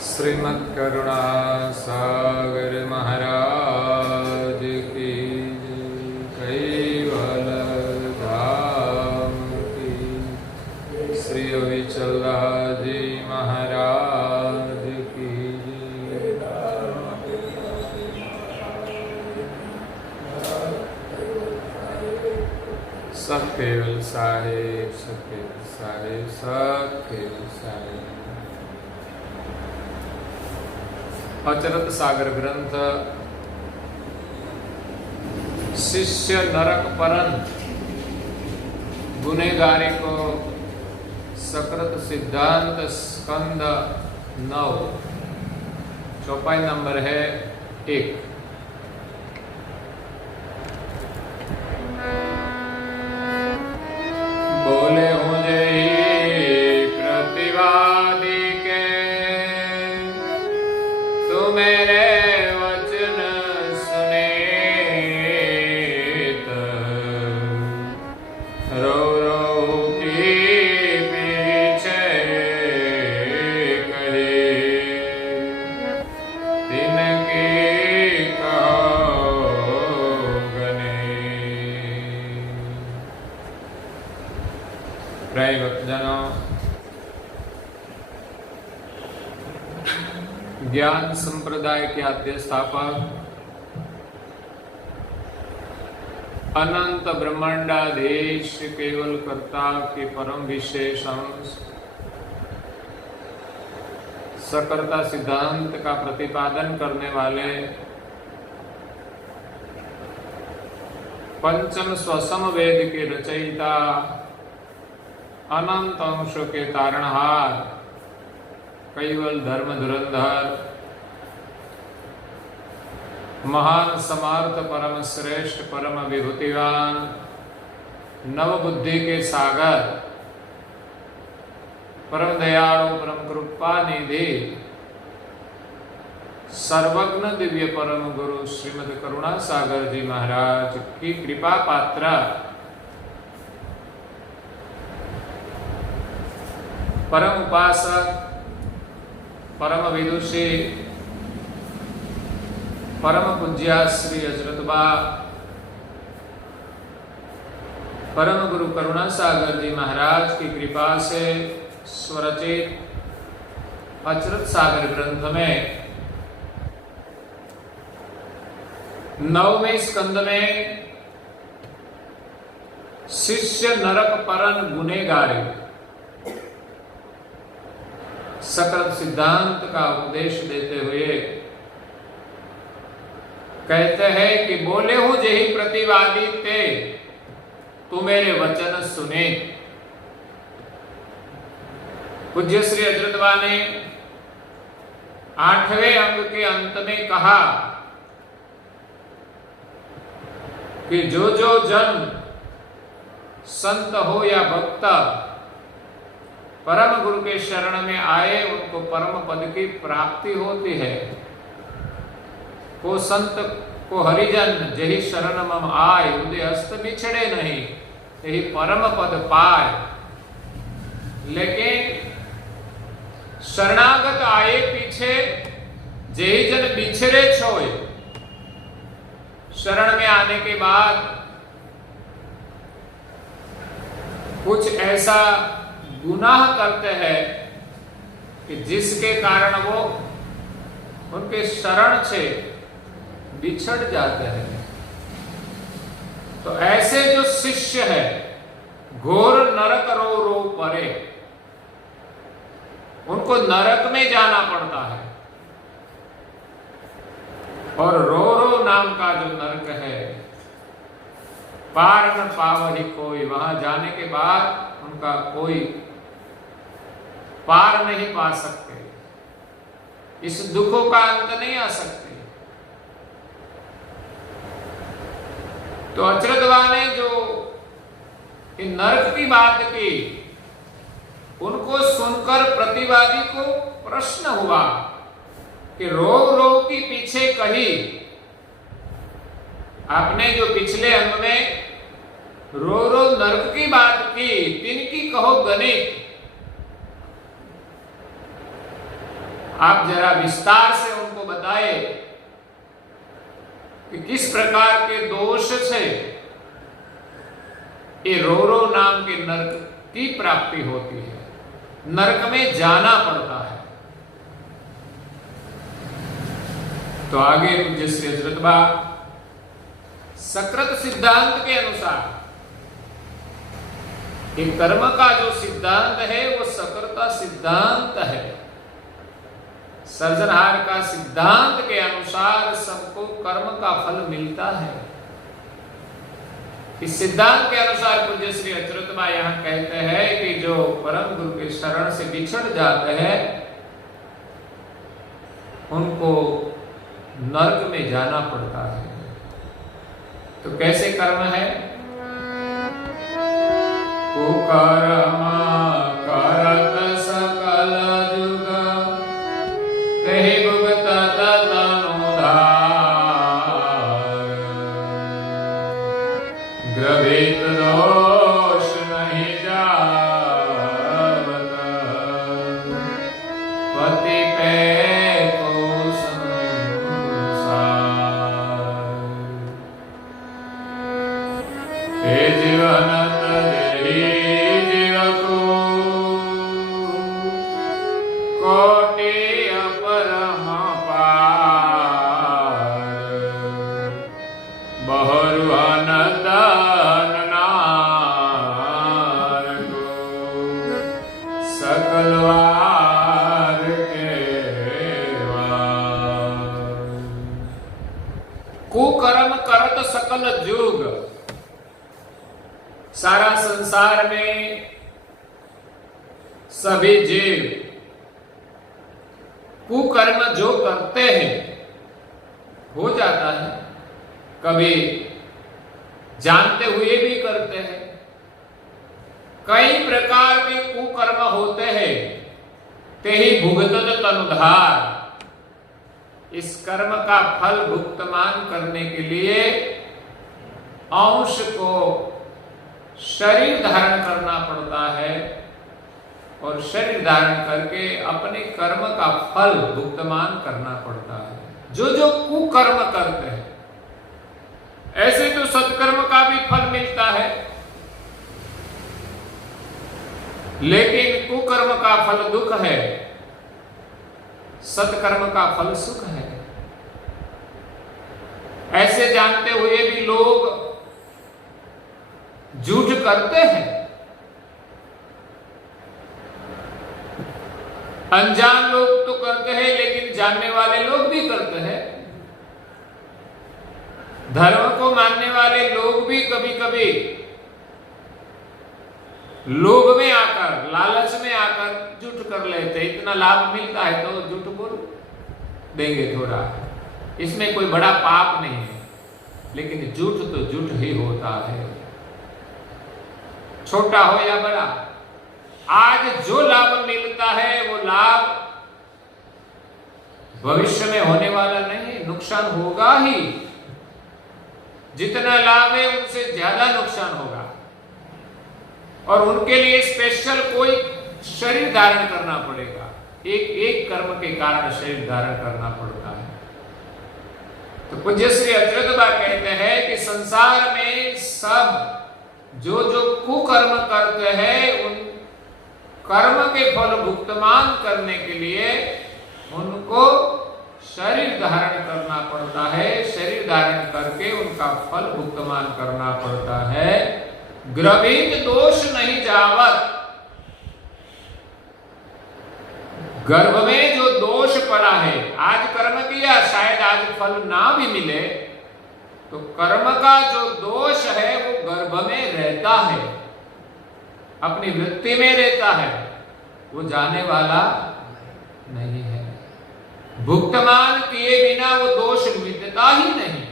श्रीमद् करुणा सागर महाराज की कैवल धाम की, श्री अविचलदासजी महाराज की। सब केवल साहेब, सब केवल साहेब, सब केवल साहेब। अचरत सागर ग्रंथ शिष्य नरक परन गुनेगारी को सकृत सिद्धांत स्कंद 9 चौपाई नंबर है 1। बोले हूँ जय प्रतिवादी के, तू मेरे वचन सुने, रो रो की पीछे कहे, तिनकी कहो गने। प्रिय भक्तजनों, ज्ञान संप्रदाय के आद्य स्थापक अनंत ब्रह्मांडाधीश केवल कर्ता के परम विशेष अंश सकर्ता सिद्धांत का प्रतिपादन करने वाले पंचम स्वसम वेद के रचयिता अनंत अंशों के तारणहार कैवल धर्म धुरंधर महान समर्थ परम श्रेष्ठ परम विभूतिवान नव बुद्धि के सागर परम दयालु परम कृपा निधि सर्वज्ञ दिव्य परम गुरु श्रीमद् करुणा सागर जी महाराज की कृपा पात्र परम उपासक परम विदुषी परम पूज्य श्री हजरतबा परम गुरु करुणा सागर जी महाराज की कृपा से स्वरचित अचरत सागर ग्रंथ में 9वें स्कंद में शिष्य नरक परन गुनेगारी सकल सिद्धांत का उपदेश देते हुए कहते हैं कि बोले हूं जही प्रतिवादी ते, तू मेरे वचन सुने। पूज्य श्री हजरतबा ने 8वें अंग के अंत में कहा कि जो जो जन संत हो या भक्त परम गुरु के शरण में आए उनको परम पद की प्राप्ति होती है। को संत को हरिजन जही शरण मम आए, उदय हस्त बिछड़े नहीं, यही परम पद पाए। लेकिन शरणागत आए पीछे जही जन बिछड़े छोए, शरण में आने के बाद कुछ ऐसा गुनाह करते हैं कि जिसके कारण वो उनके शरण से बिछड़ जाते हैं। तो ऐसे जो शिष्य है घोर नरक रो रो परे, उनको नरक में जाना पड़ता है। और रो रो नाम का जो नरक है, पार न पावहि कोई, वहां जाने के बाद उनका कोई पार नहीं पा सकते, इस दुखों का अंत नहीं आ सकते। तो अचरतवा ने जो इन नरक की बात की, उनको सुनकर प्रतिवादी को प्रश्न हुआ कि रोग रोग की पीछे कही। आपने जो पिछले अंग में रो रो नरक की बात की, तिनकी कहो गणित। आप जरा विस्तार से उनको बताए कि किस प्रकार के दोष से ये रोरो नाम के नरक की प्राप्ति होती है, नरक में जाना पड़ता है। तो आगे पूज्य श्री हजरत बा सकृत सिद्धांत के अनुसार ये कर्म का जो सिद्धांत है वो सकृता सिद्धांत है। सर्जनहार का सिद्धांत के अनुसार सबको कर्म का फल मिलता है। इस सिद्धांत के अनुसार पूज्य श्री अच्युतबा यहां कहते हैं कि जो परम गुरु के शरण से बिछड़ जाते हैं उनको नरक में जाना पड़ता है। तो कैसे कर्म है? कुकर्म करत सकल जुग कहि भुगतत तनुधार ग्रभित दोष नहीं जावत पति पे को संसार हे जीवन कुकर्म करत सकल जुग। सारा संसार में सभी जीव कुकर्म जो करते हैं हो जाता है, कभी जानते हुए भी करते हैं। कई प्रकार के कुकर्म होते हैं, ते ही भुगतत तनुधार। इस कर्म का फल भुगतमान करने के लिए अंश को शरीर धारण करना पड़ता है और शरीर धारण करके अपने कर्म का फल भुगतमान करना पड़ता है। जो जो कुकर्म करते हैं, ऐसे तो सत्कर्म का भी फल मिलता है, लेकिन कुकर्म का फल दुख है, सत्कर्म का फल सुख है। ऐसे जानते हुए भी लोग झूठ करते हैं। अनजान लोग तो करते हैं, लेकिन जानने वाले लोग भी करते हैं। धर्म को मानने वाले लोग भी कभी कभी लोभ में आकर, लालच में आकर झूठ कर लेते। इतना लाभ मिलता है तो झूठ बोल देंगे थोड़ा, इसमें कोई बड़ा पाप नहीं है, लेकिन झूठ तो झूठ ही होता है, छोटा हो या बड़ा। आज जो लाभ मिलता है वो लाभ भविष्य में होने वाला नहीं है, नुकसान होगा ही। जितना लाभ है उनसे ज्यादा नुकसान होगा, और उनके लिए स्पेशल कोई शरीर धारण करना पड़ेगा। एक एक कर्म के कारण शरीर धारण करना पड़ता है। तो पूज्य श्री अच्युतबा कहते हैं कि संसार में सब जो जो कुकर्म करते हैं, उन कर्म के फल भुगतमान करने के लिए उनको शरीर धारण करना पड़ता है। शरीर धारण करके उनका फल भुगतमान करना पड़ता है। ग्रभित दोष नहीं जावत। गर्भ में जो दोष पड़ा है, आज कर्म किया, शायद आज फल ना भी मिले, तो कर्म का जो दोष है वो गर्भ में रहता है, अपनी वृत्ति में रहता है, वो जाने वाला नहीं है। भुगतमान किए बिना वो दोष मिटता ही नहीं।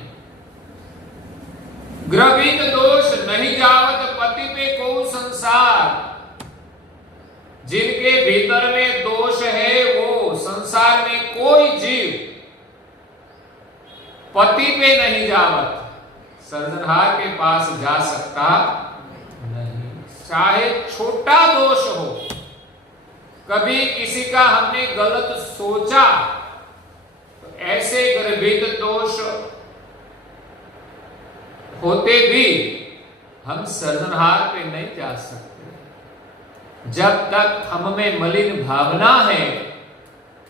ग्रभित दोष नहीं जावत पति पे को संसार। जिनके भीतर में दोष है वो संसार में कोई जीव पति पे नहीं जावत, सर्जनहार के पास जा सकता नहीं। चाहे छोटा दोष हो, कभी किसी का हमने गलत सोचा तो ऐसे गर्भित दोष होते भी हम सृजनहार पे नहीं जा सकते। जब तक हम में मलिन भावना है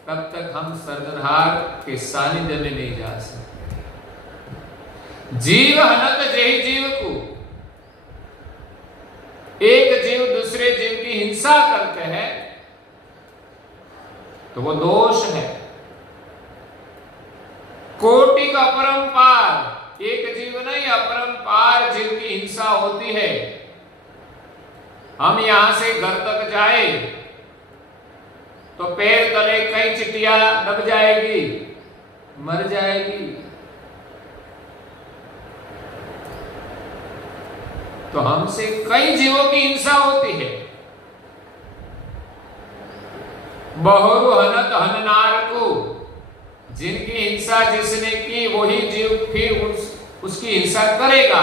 तब तक हम सृजनहार के सानिध्य में नहीं जा सकते। जीव हनत जेहि जीव को, एक जीव दूसरे जीव की हिंसा करते हैं तो वो दोष है। कोटि का अपरंपार, एक जीव नहीं अपरंपार जीव की हिंसा होती है। हम यहां से घर तक जाए तो पैर तले कई चिट्टियां दब जाएगी, मर जाएगी। तो हमसे कई जीवों की हिंसा होती है। बहुरु हनत हननार को, जिनकी हिंसा जिसने की वही जीव फिर उसकी हिंसा करेगा।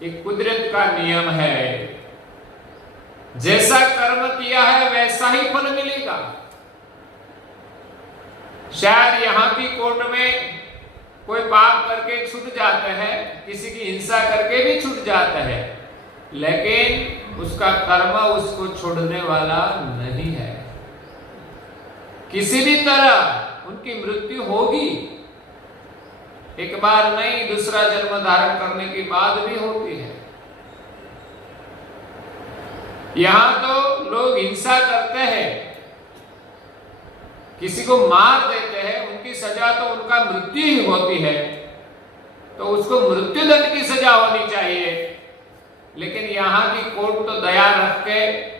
एक कुदरत का नियम है, जैसा कर्म किया है वैसा ही फल मिलेगा। शायद यहां की कोर्ट में कोई पाप करके छूट जाता है, किसी की हिंसा करके भी छूट जाता है, लेकिन उसका कर्म उसको छोड़ने वाला नहीं है। किसी भी तरह उनकी मृत्यु होगी, एक बार नहीं दूसरा जन्म धारण करने के बाद भी होती है। यहां तो लोग हिंसा करते हैं, किसी को मार देते हैं, उनकी सजा तो उनका मृत्यु ही होती है, तो उसको मृत्युदंड की सजा होनी चाहिए। लेकिन यहां की कोर्ट तो दया रख के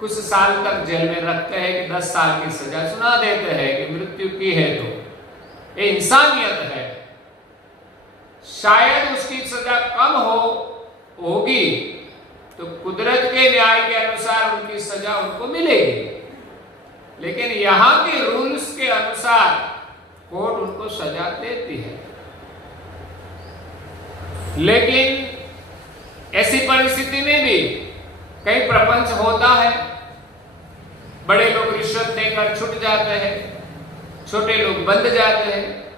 कुछ साल तक जेल में रखते हैं कि 10 साल की सजा सुना देते हैं कि मृत्यु की है। तो ये इंसानियत है। शायद उसकी सजा कम होगी तो कुदरत के न्याय के अनुसार उनकी सजा उनको मिलेगी, लेकिन यहां के रूल्स के अनुसार कोर्ट उनको सजा देती है। लेकिन ऐसी परिस्थिति में भी कई प्रपंच होता है, बड़े लोग रिश्वत देकर छूट जाते हैं, छोटे लोग बंध जाते हैं,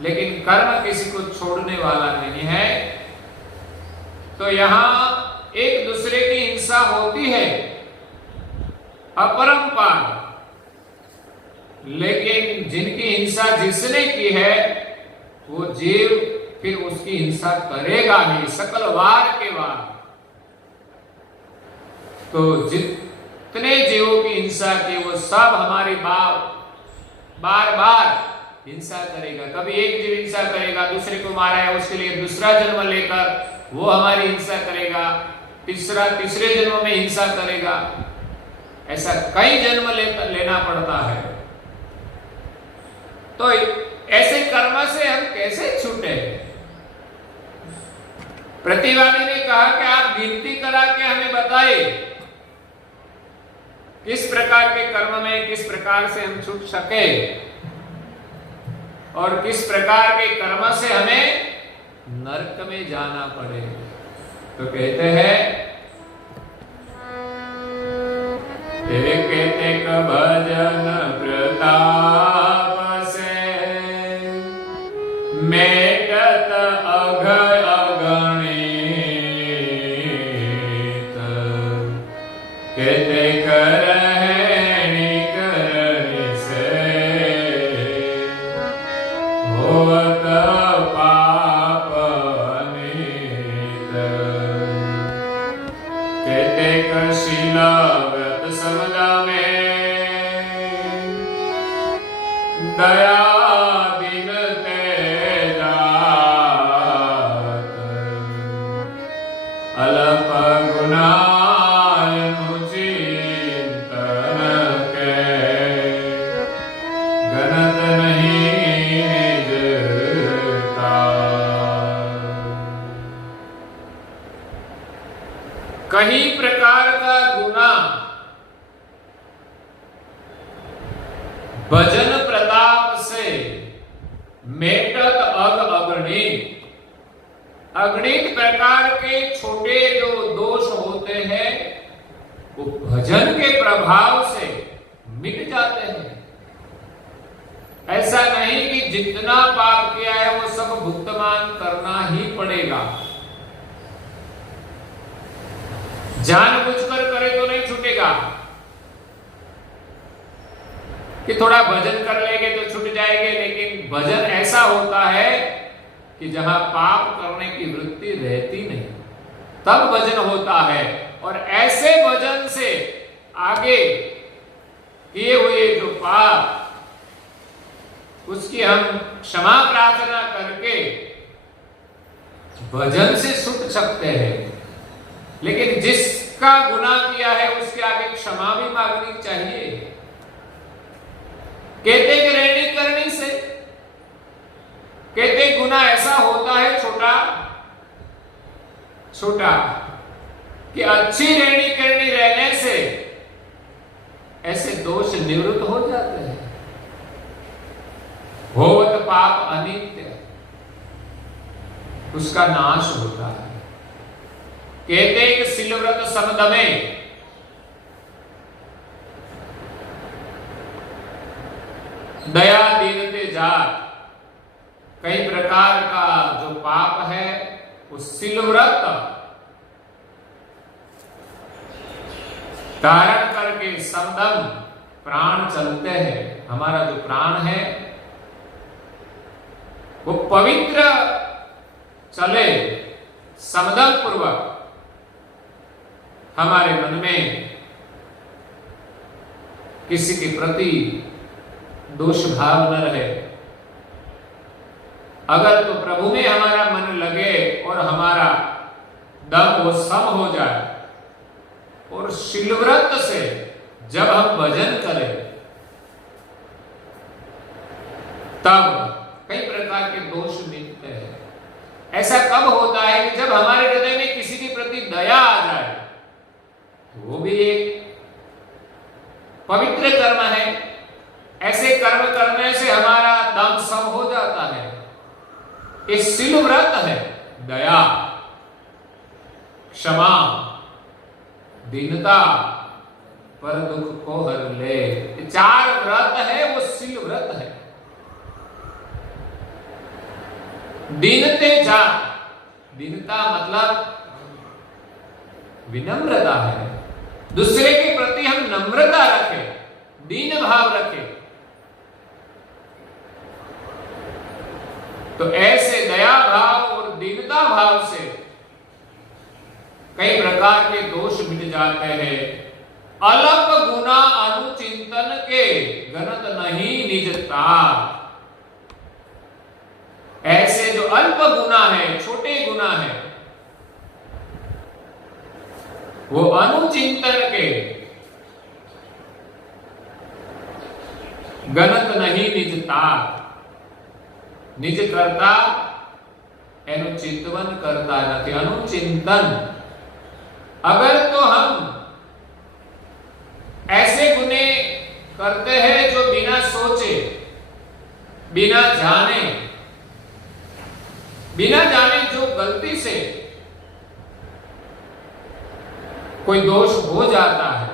लेकिन कर्म किसी को छोड़ने वाला नहीं है। तो यहां एक दूसरे की हिंसा होती है अपरंपार, लेकिन जिनकी हिंसा जिसने की है वो जीव फिर उसकी हिंसा करेगा ही सकल वार के वार। तो जितने जीवों की हिंसा की वो सब हमारी बार बार हिंसा करेगा। कभी एक जीव हिंसा करेगा, दूसरे को मारा है उसके लिए दूसरा जन्म लेकर वो हमारी हिंसा करेगा, तीसरे जन्म में हिंसा करेगा। ऐसा कई जन्म लेना पड़ता है। तो ऐसे कर्म से हम कैसे छूटे? प्रतिवादी ने कहा कि आप गिनती करा के हमें बताए किस प्रकार के कर्म में किस प्रकार से हम छूट सके और किस प्रकार के कर्म से हमें नरक में जाना पड़े। तो कहते हैं एक भजन प्रताप से मेटत अगणित, कहते करहनि करनि से होत पाप नित, कहते कशिला दया दिन ते जात, अलप गुनाह चिंतन के, गनत नहीं निजता। कहीं प्रकार का गुनाह भजन प्रताप से मेटत अगणित, अगणित प्रकार के छोटे जो दोष होते हैं वो भजन के प्रभाव से मिट जाते हैं। ऐसा नहीं कि जितना पाप किया है वो सब भुगतान करना ही पड़ेगा। जानबूझकर करे तो नहीं छूटेगा कि थोड़ा भजन कर लेंगे तो छूट जाएंगे, लेकिन भजन ऐसा होता है कि जहां पाप करने की वृत्ति रहती नहीं, तब भजन होता है। और ऐसे भजन से आगे किए हुए जो पाप, उसकी हम क्षमा प्रार्थना करके भजन से छूट सकते हैं। लेकिन जिसका गुनाह किया है उसके आगे क्षमा भी मांगनी चाहिए। कहते कि रहनी करनी से, कहते गुनाह ऐसा होता है छोटा छोटा कि अच्छी रहनी करनी रहने से ऐसे दोष निवृत्त हो जाते हैं। होत पाप अनित्य, उसका नाश होता है। कहते कि सिलव्रत समदमे, दया दीनते जात, कई प्रकार का जो पाप है वो सिलव्रत धारण करके समदम प्राण चलते हैं। हमारा जो प्राण है वो पवित्र चले समदम पूर्वक, हमारे मन में किसी के प्रति दोष भाव न रहे। अगर तो प्रभु में हमारा मन लगे और हमारा दम वो सम हो जाए, और शिलव्रत से जब हम भजन करें तब कई प्रकार के दोष मिटते हैं। ऐसा कब होता है कि जब हमारे हृदय में किसी के प्रति दया आ जाए, वो भी एक पवित्र कर्म है। ऐसे कर्म करने से हमारा दम सम हो जाता है। ये शिलव्रत है, दया, क्षमा, दीनता, पर दुख को हर ले। ये 4 व्रत है, वो शिलव्रत है। दीनते जा, दीनता मतलब विनम्रता है। दूसरे के प्रति हम नम्रता रखें, दीन भाव रखें। तो ऐसे दया भाव और दीनता भाव से कई प्रकार के दोष मिट जाते हैं। अल्प गुना अनुचिंतन के गणत नहीं निजता। ऐसे जो अल्प गुना है, छोटे गुना है, वो अनुचिंतन के गणत नहीं निजता। निज करता एनु चिंतवन करता नहीं। अनुचिंतन, अगर तो हम ऐसे गुने करते हैं जो बिना सोचे, बिना जाने जो गलती से कोई दोष हो जाता है,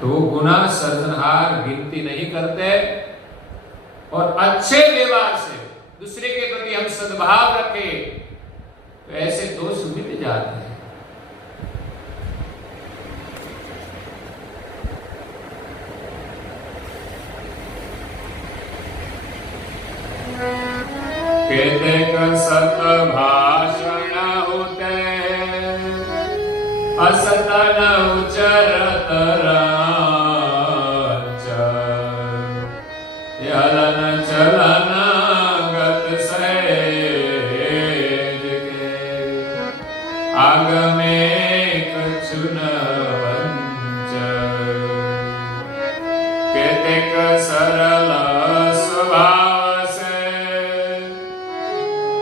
तो वो गुनाह सर्जनहार गिनती नहीं करते। और अच्छे व्यवहार से दूसरे के प्रति हम सद्भाव रखें तो ऐसे दोष मिट जाते हैं। केतेक सत भाषण होते, असत न उचरत रांच। हलन चलन गत सहज के, आग में कछु न वंच। केतेक सरल स्वभाव से,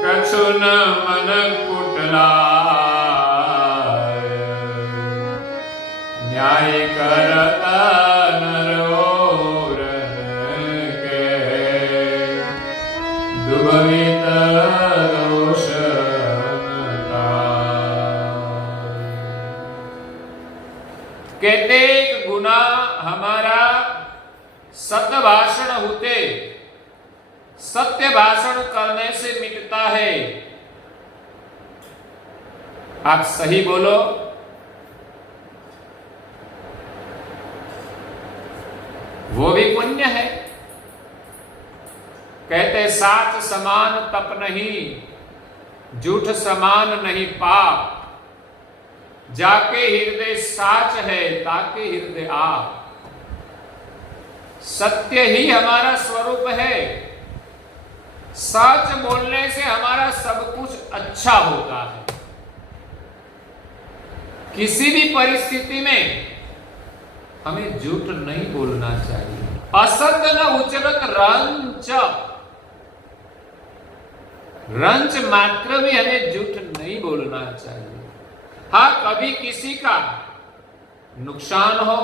कछु न मन कुटलाय। न्याय करता नर के, दुभवित दोष कहते एक गुना हमारा सत्य भाषण होते, सत्य भाषण करने से मिटता है। आप सही बोलो, वो भी पुण्य है। कहते साच समान तप नहीं, झूठ समान नहीं पाप, जाके हृदय साच है ताके हृदय आप। सत्य ही हमारा स्वरूप है। सच बोलने से हमारा सब कुछ अच्छा होता है। किसी भी परिस्थिति में हमें झूठ नहीं बोलना चाहिए। असत्य न उचरत रंच, रंच मात्र भी हमें झूठ नहीं बोलना चाहिए। हाँ, कभी किसी का नुकसान हो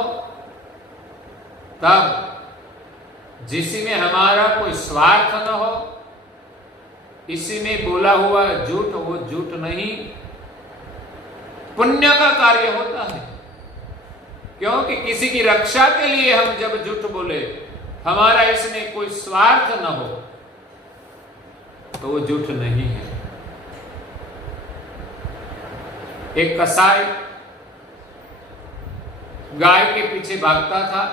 तब जिसमें हमारा कोई स्वार्थ न हो, इसी में बोला हुआ झूठ वो झूठ नहीं, पुण्य का कार्य होता है। क्योंकि किसी की रक्षा के लिए हम जब झूठ बोले, हमारा इसमें कोई स्वार्थ न हो, तो वो झूठ नहीं है। एक कसाई गाय के पीछे भागता था,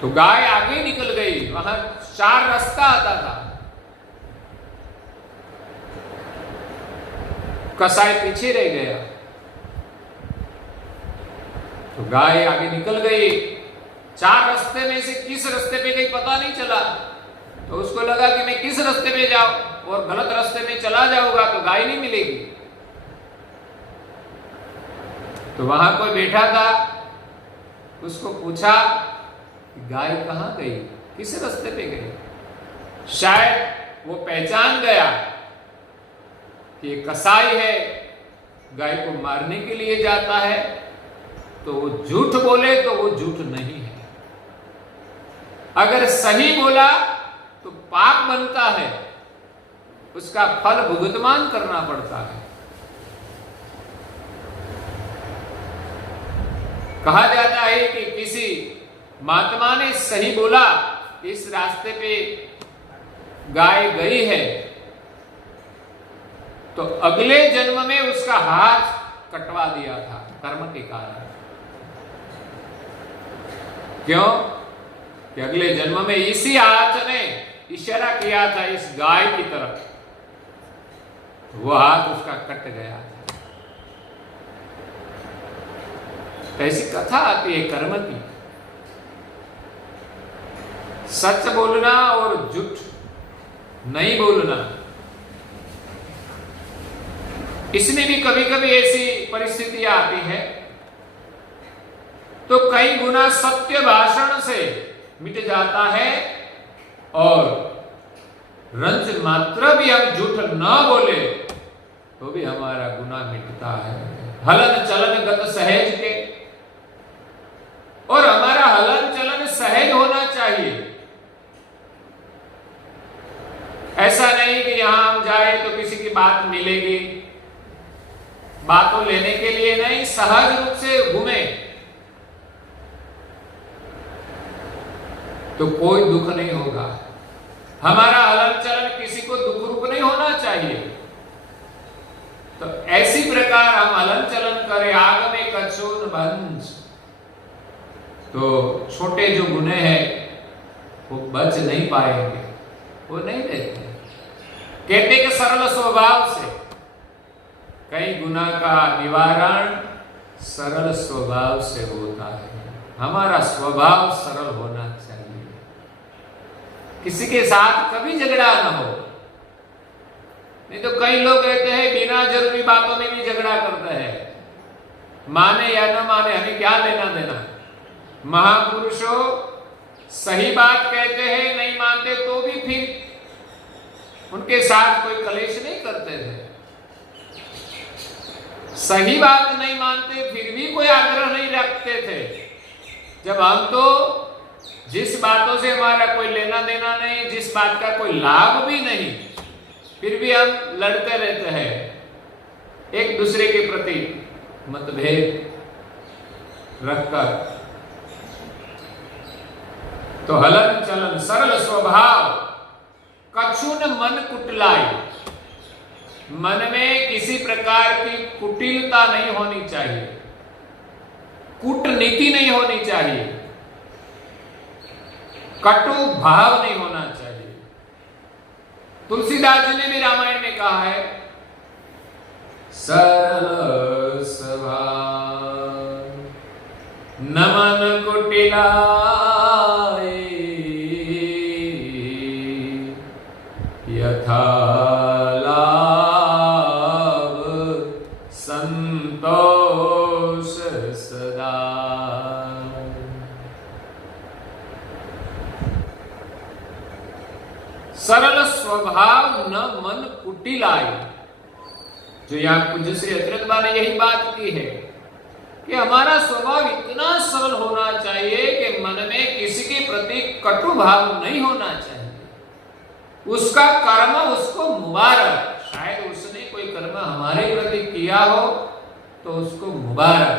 तो गाय आगे निकल गई। वहां 4 रास्ता आता था, कसाई पीछे रह गया। तो गाय आगे निकल गई, 4 रास्ते में से किस रास्ते पे गई पता नहीं चला। तो उसको लगा कि मैं किस रास्ते पे जाऊं और गलत रास्ते में चला जाऊंगा तो गाय नहीं मिलेगी। तो वहां कोई बैठा था, उसको पूछा गाय कहां गई, किस रास्ते पे गई। शायद वो पहचान गया कि कसाई है, गाय को मारने के लिए जाता है, तो वो झूठ बोले तो वो झूठ नहीं है। अगर सही बोला तो पाप बनता है, उसका फल भुगतान करना पड़ता है। कहा जाता है कि किसी महात्मा ने सही बोला, इस रास्ते पे गाय गई है, तो अगले जन्म में उसका हाथ कटवा दिया था कर्म के कारण। क्यों? कि अगले जन्म में इसी हाथ ने इशारा किया था इस गाय की तरफ, वो हाथ उसका कट गया था। तो ऐसी कथा आती है कर्म की। सच बोलना और झूठ नहीं बोलना, इसमें भी कभी कभी ऐसी परिस्थितियां आती है, तो कई गुना सत्य भाषण से मिट जाता है और रंच मात्र भी हम झूठ न बोले तो भी हमारा गुना मिटता है। हलन चलन गत सहज के, और हमारा हलन चलन सहज होना चाहिए। ऐसा नहीं कि यहां हम जाए तो किसी की बात मिलेगी, बातों लेने के लिए नहीं, सहज रूप से घूमे तो कोई दुख नहीं होगा। हमारा हलन चलन किसी को दुख रूप नहीं होना चाहिए। तो ऐसी प्रकार हम हलन चलन करें, आग में कछुन भंज, तो छोटे जो गुनाह हैं वो बच नहीं पाएंगे, वो नहीं रहते। कहते कि सरल स्वभाव से कई गुना का निवारण सरल स्वभाव से होता है। हमारा स्वभाव सरल होना चाहिए, किसी के साथ कभी झगड़ा न हो। नहीं तो कई लोग कहते हैं बिना जरूरी बातों में भी झगड़ा करते हैं, माने या न माने हमें क्या लेना देना। महापुरुषों सही बात कहते हैं, नहीं मानते तो भी फिर उनके साथ कोई कलेश नहीं करते थे। सही बात नहीं मानते फिर भी कोई आग्रह नहीं रखते थे। जब हम तो जिस बातों से हमारा कोई लेना देना नहीं, जिस बात का कोई लाभ भी नहीं, फिर भी हम लड़ते रहते हैं। एक दूसरे के प्रति मतभेद रखकर, तो हलन चलन सरल स्वभाव कछुन मन कुटिलाई, मन में किसी प्रकार की कुटिलता नहीं होनी चाहिए, कूटनीति नहीं होनी चाहिए, कटु भाव नहीं होना चाहिए। तुलसीदास जी ने भी रामायण में कहा है, सरल स्वभाव नमन कुटिलाए, यथा लाभ संतोष सदा। सरल स्वभाव न मन कुटिलाए। जो यहाँ पूज्य श्री अचरज ने यही बात की है कि हमारा स्वभाव इतना सरल होना चाहिए कि मन में किसी के प्रति कटु भाव नहीं होना चाहिए। उसका कर्म उसको मुबारक, शायद उसने कोई कर्म हमारे प्रति किया हो तो उसको मुबारक,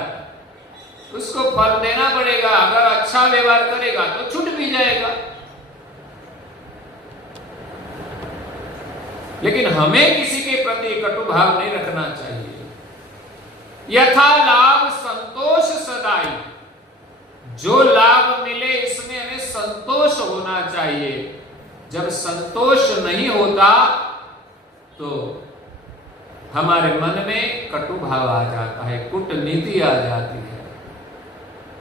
उसको फल देना पड़ेगा। अगर अच्छा व्यवहार करेगा तो छूट भी जाएगा, लेकिन हमें किसी के प्रति कटु भाव नहीं रखना चाहिए। यथा लाभ संतोष सदाई, जो लाभ मिले इसमें हमें संतोष होना चाहिए। जब संतोष नहीं होता तो हमारे मन में कटु भाव आ जाता है, कूटनीति आ जाती है।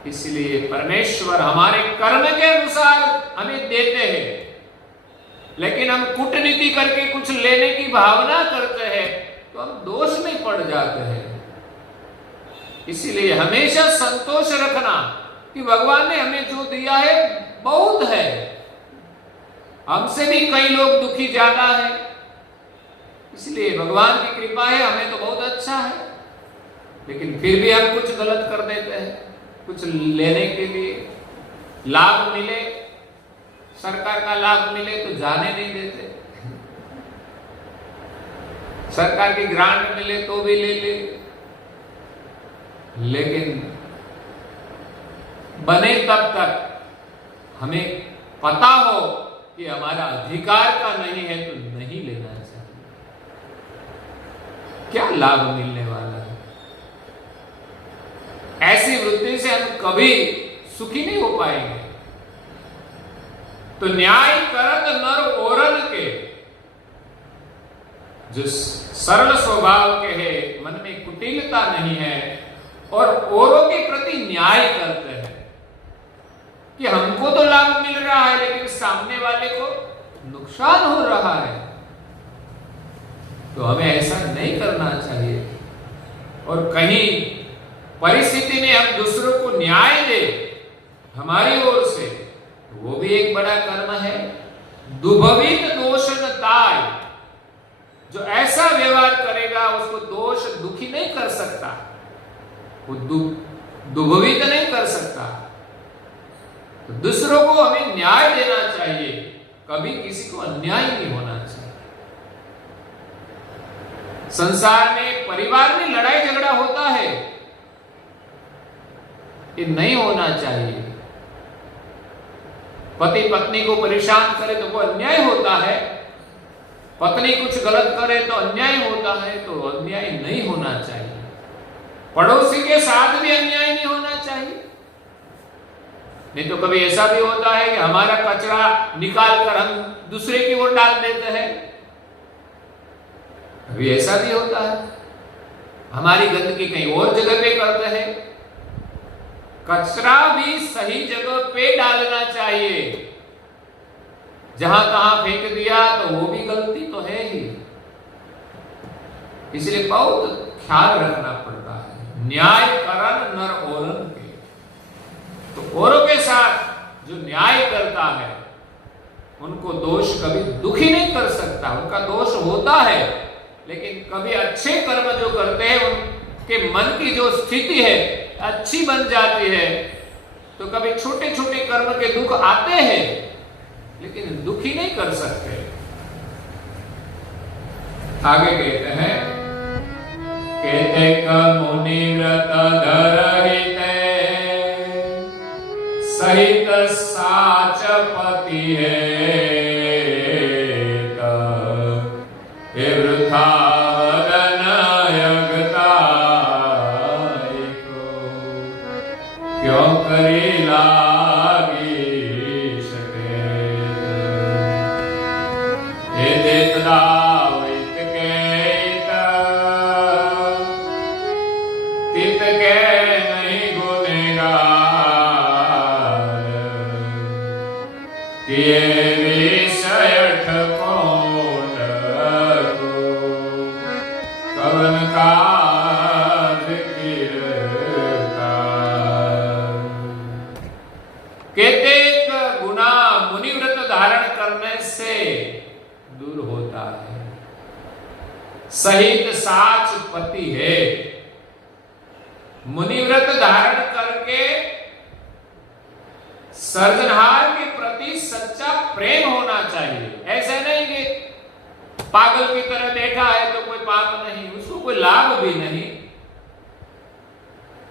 इसलिए परमेश्वर हमारे कर्म के अनुसार हमें देते हैं, लेकिन हम कूटनीति करके कुछ लेने की भावना करते हैं तो हम दोष में पड़ जाते हैं। इसीलिए हमेशा संतोष रखना कि भगवान ने हमें जो दिया है बहुत है, हमसे भी कई लोग दुखी ज्यादा है, इसलिए भगवान की कृपा है, हमें तो बहुत अच्छा है, लेकिन फिर भी हम कुछ गलत कर देते हैं। कुछ लेने के लिए लाभ मिले, सरकार का लाभ मिले तो जाने नहीं देते, सरकार की ग्रांट मिले तो भी ले ले, लेकिन बने तब तक हमें पता हो कि हमारा अधिकार का नहीं है तो नहीं लेना चाहिए। क्या लाभ मिलने वाला है? ऐसी वृत्ति से हम कभी सुखी नहीं हो पाएंगे। तो न्याय करत नर ओरन के, जो सरल स्वभाव के है, मन में कुटिलता नहीं है और औरों के प्रति न्याय करते हैं कि हमको तो लाभ मिल रहा है लेकिन सामने वाले को नुकसान हो रहा है, तो हमें ऐसा नहीं करना चाहिए। और कहीं परिस्थिति में हम दूसरों को न्याय दे हमारी ओर से, वो भी एक बड़ा कर्म है। दुभवित दोषन ताय, जो ऐसा व्यवहार करेगा उसको दोष दुखी नहीं कर सकता, वो दुभवित नहीं कर सकता। तो दूसरों को हमें न्याय देना चाहिए, कभी किसी को अन्याय नहीं होना चाहिए। संसार में, परिवार में लड़ाई झगड़ा होता है, ये नहीं होना चाहिए। पति पत्नी को परेशान करे तो वो अन्याय होता है, पत्नी कुछ गलत करे तो अन्याय होता है, तो अन्याय नहीं होना चाहिए। पड़ोसी के साथ भी अन्याय नहीं होना चाहिए। नहीं तो कभी ऐसा भी होता है कि हमारा कचरा निकाल कर हम दूसरे की ओर डाल देते हैं, कभी ऐसा भी होता है हमारी गंदगी कहीं और जगह पे करते हैं। कचरा भी सही जगह पे डालना चाहिए, जहां तहां फेंक दिया तो वो भी गलती तो है ही। इसलिए बहुत ख्याल रखना पड़ता है। न्याय करन नर ओरन के, तो औरों के साथ जो न्याय करता है उनको दोष कभी दुखी नहीं कर सकता। उनका दोष होता है, लेकिन कभी अच्छे कर्म जो करते हैं उनके मन की जो स्थिति है अच्छी बन जाती है, तो कभी छोटे छोटे कर्म के दुख आते हैं लेकिन दुखी नहीं कर सकते। आगे कहते हैं कि केतेक मुनि व्रत धरहिते सहित साच पति है वृथा वदन यज्ञताई को क्यों करी लागी सके हे देवता सहित साच पति है। मुनिव्रत धारण करके सर्जनहार के प्रति सच्चा प्रेम होना चाहिए। ऐसा नहीं कि पागल की तरह बैठा है तो कोई पाप नहीं, उसको कोई लाभ भी नहीं,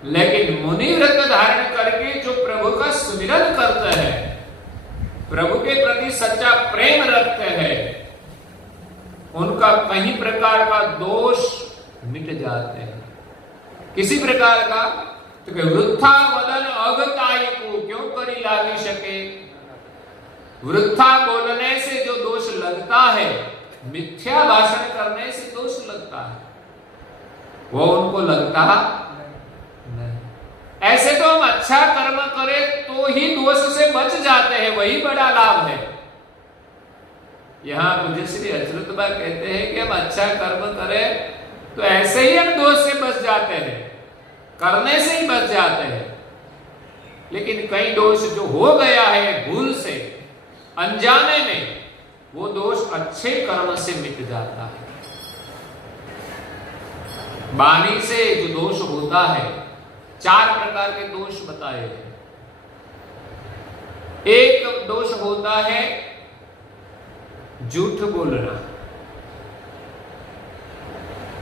लेकिन मुनिव्रत धारण करके जो प्रभु का सुमिरन करते हैं, प्रभु के प्रति सच्चा प्रेम रखते हैं, उनका कहीं प्रकार का दोष मिट जाते हैं। किसी प्रकार का तो वृथा वदन अगताई को क्यों करी लागी सके। वृथा बोलने से जो दोष लगता है, मिथ्या भाषण करने से दोष लगता है, वो उनको लगता नहीं। ऐसे तो हम अच्छा कर्म करें तो ही दोष से बच जाते हैं, वही बड़ा लाभ है। यहाँ पूज्य श्री अच्युतबा कहते हैं कि हम अच्छा कर्म करें तो ऐसे ही हम दोष से बच जाते हैं, करने से ही बच जाते हैं। लेकिन कई दोष जो हो गया है भूल से, अनजाने में, वो दोष अच्छे कर्म से मिट जाता है। वाणी से जो दोष होता है, 4 प्रकार के दोष बताए हैं। एक दोष होता है झूठ बोलना।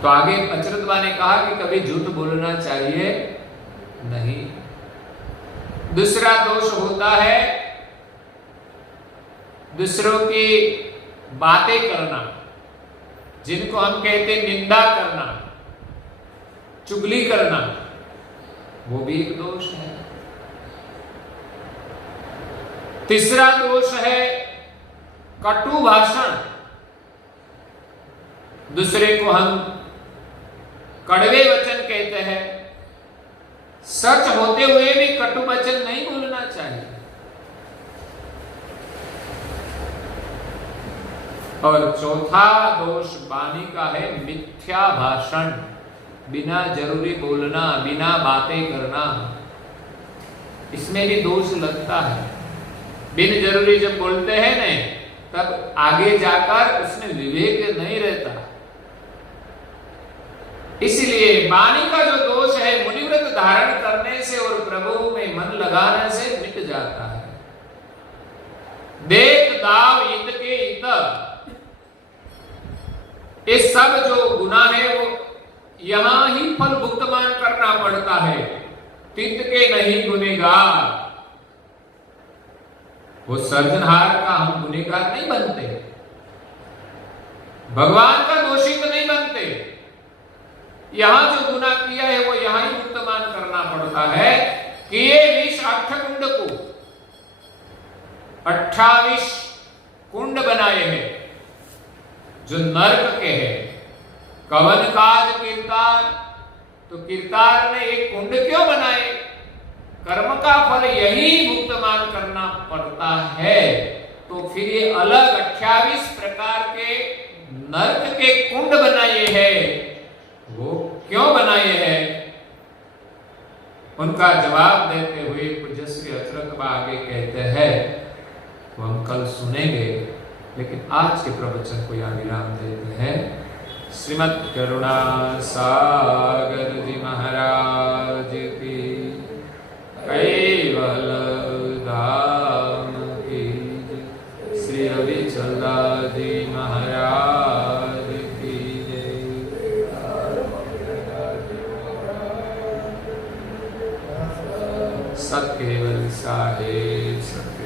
तो आगे अच्युतबा ने कहा कि कभी झूठ बोलना चाहिए नहीं। दूसरा दोष होता है दूसरों की बातें करना, जिनको हम कहते हैं निंदा करना, चुगली करना, वो भी एक दोष है। तीसरा दोष है कटु भाषण, दूसरे को हम कड़वे वचन कहते हैं। सच होते हुए भी कटु वचन नहीं बोलना चाहिए। और चौथा दोष वाणी का है मिथ्या भाषण, बिना जरूरी बोलना, बिना बातें करना, इसमें भी दोष लगता है। बिन जरूरी जब बोलते हैं ना, तब आगे जाकर उसमें विवेक नहीं रहता। इसलिए वाणी का जो दोष है मुनिव्रत धारण करने से और प्रभु में मन लगाने से मिट जाता है। देख दाव इत के इत, ये सब जो गुनाह है वो यहां ही फल भुगतान करना पड़ता है। तित के नहीं गुनेगार, वो सर्जनहार का हम गुनेगार नहीं बनते, भगवान का दोषी तो नहीं बनते। यहां जो गुनाह किया है वो यहां ही भुगतान करना पड़ता है। कि ये विष 8 कुंड को 28 कुंड बनाए हैं जो नरक के हैं। कवन काज कीर्तार, तो कीर्तार ने एक कुंड क्यों बनाए? कर्म का फल यही भुगतान करना पड़ता है। तो फिर ये अलग 28 प्रकार के नरक के कुंड बनाए हैं, वो क्यों बनाए हैं? उनका जवाब देते हुए पूज्य श्री अच्युतबा आगे कहते हैं, वो हम कल सुनेंगे, लेकिन आज के प्रवचन को यहाँ विराम देते हैं। श्रीमद् करुणा सागर जी महाराज की, कैवल धाम की, श्री रविचंद्र जी महाराज की जय। सत केवल साहेब सत।